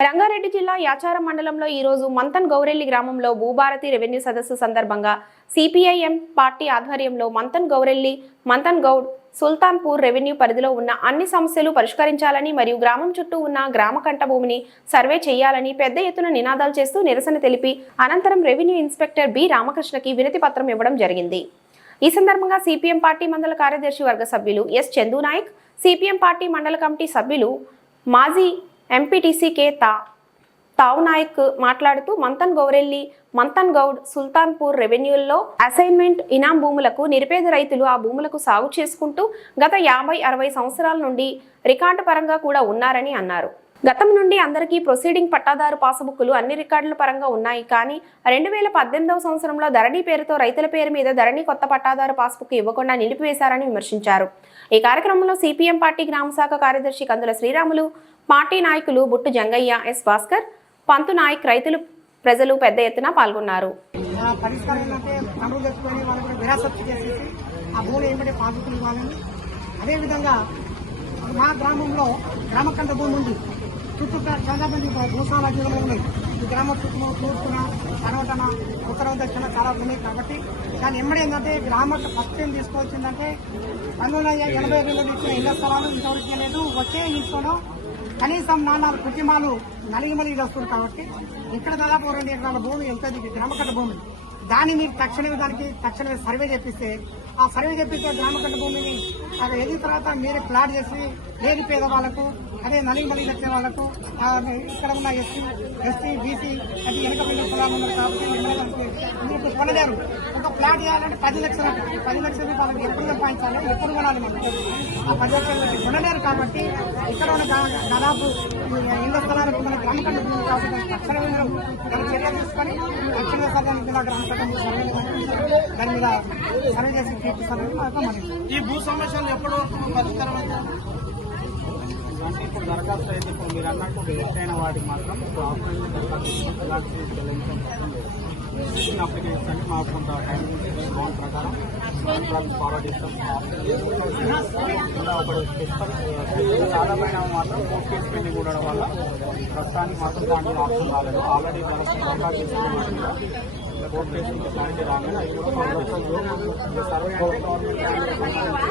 రంగారెడ్డి జిల్లా యాచారం మండలంలో ఈరోజు మంతన్ గౌరెల్లి గ్రామంలో భూభారతి రెవెన్యూ సదస్సు సందర్భంగా సిపిఐఎం పార్టీ ఆధ్వర్యంలో మంతన్ గౌరెల్లి మంతన్ గౌడ్ సుల్తాన్పూర్ రెవెన్యూ పరిధిలో ఉన్న అన్ని సమస్యలు పరిష్కరించాలని మరియు గ్రామం చుట్టూ ఉన్న గ్రామ కంట భూమిని సర్వే చేయాలని పెద్ద ఎత్తున నినాదాలు చేస్తూ నిరసన తెలిపి అనంతరం రెవెన్యూ ఇన్స్పెక్టర్ బి. రామకృష్ణకి వినతి పత్రం ఇవ్వడం జరిగింది. ఈ సందర్భంగా సిపిఎం పార్టీ మండల కార్యదర్శి వర్గ సభ్యులు S. Chandu Naik CPM party మండల కమిటీ సభ్యులు మాజీ ఎంపీటీసీ కే తా. తావు నాయక్ మాట్లాడుతూ మంతన్ గౌరెల్లి మంతన్ గౌడ్ సుల్తాన్పూర్ రెవెన్యూల్లో అసైన్మెంట్ ఇనాం భూములకు నిరుపేద రైతులు ఆ భూములకు సాగు చేసుకుంటూ గత యాభై అరవై సంవత్సరాల నుండి రికార్డు పరంగా కూడా ఉన్నారని అన్నారు. గతం నుండి అందరికీ ప్రొసీడింగ్ పట్టాదారు పాసుబుక్కులు అన్ని రికార్డుల పరంగా ఉన్నాయి. కానీ రెండు వేల పద్దెనిమిదవ సంవత్సరంలో ధరణి పేరుతో రైతుల పేరు మీద ధరణి కొత్త పట్టాదారు పాస్బుక్ ఇవ్వకుండా నిలిపివేశారని విమర్శించారు. ఈ కార్యక్రమంలో సిపిఎం పార్టీ గ్రామ శాఖ కార్యదర్శి కందుల శ్రీరాములు పార్టీ నాయకులు బుట్టు జంగయ్య ఎస్ భాస్కర్ పంతు నాయక్ రైతులు ప్రజలు పెద్ద ఎత్తున పాల్గొన్నారు. ఏంటంటే పనులు వాళ్ళు అదేవిధంగా మా గ్రామంలో గ్రామకండ భూమి ఉంది. చుట్టూ చాలా మంది భూసాల అధీనంలో ఉన్నాయి. ఈ గ్రామ చుట్టూ తూర్పున పర్వతన ఉత్తర దక్షిణ చాలా ఉన్నాయి కాబట్టి దాని ఎమ్మడి ఏంటంటే గ్రామ ఫస్ట్ ఏం తీసుకోవచ్చిందంటే పంతొమ్మిది వందల ఎనభై రెండులో ఇచ్చిన ఇళ్ళ స్థలాలు ఇంతవరకు లేదు. వచ్చే ఇంట్లో కనీసం నాలుగు కుటుంబాలు నలిగిమలిగి వస్తుంది కాబట్టి ఇక్కడ దాదాపు రెండు ఎకరాల భూమి వెళ్తుంది గ్రామకట్ట భూమి. దాన్ని మీరు తక్షణమే దానికి తక్షణమే సర్వే చేపిస్తే ఆ సర్వే చేపిస్తే గ్రామకట్ట భూమిని అది ఎదిగిన తర్వాత మీరే ప్లాట్ చేసి లేని పేదవాళ్ళకు అదే నలిగి మలిగి వచ్చే వాళ్ళకు ఇక్కడ ఉన్న ఎస్సీ ఎస్సీ బీసీ అది వెనక పిల్లల కులాలు ఉన్నారు కాబట్టి ఎమ్మెల్యేలకు కొనలేరు? ఒక ప్లాట్ చేయాలంటే పది లక్షల పది లక్షల రూపాయలు ఎప్పుడు సంపాదించాలి ఎప్పుడు కొనాలి మనం? ఆ పది లక్షల రూపాయలు కొనలేరు కాబట్టి ఇక్కడ ఉన్న దాదాపు ఇళ్ళ స్థలాలకు మన గ్రామ భూమి కాబట్టి తక్షణమే మీరు దాని చర్య తీసుకొని తక్షణమే సర్వే మీద గ్రామ భూమి సర్వే దాని మీద సర్వే చేసి తీర్పిస్తారని మా ఈ భూ సమస్యలు ఎప్పటి వరకు పరిష్కారం అవుతాయి? అంటే ఇప్పుడు దరఖాస్తు అయితే ఇప్పుడు మీరు అన్నట్టు రిజెక్ట్ అయిన వాటికి మాత్రం ఇప్పుడు ఆఫ్లైన్ దరఖాస్తు ఎలాంటి చెల్లించడం చిన్న అప్లికేషన్ అంటే మాకు కొంత టైం లోన్ ప్రకారం. ఫార్వర్డ్ ఇస్తాం సాధారణ మాత్రం కోర్టు కేసు పెండింగ్ ఉండడం వల్ల ప్రస్తుతానికి మాత్రం దాంట్లో ఆప్షన్ రాలేదు. ఆల్రెడీ మనకి దరఖాస్తు చేసుకున్న కోర్టు కేసు క్లారిటీ రాగానే అది కూడా సర్వే గవర్నమెంట్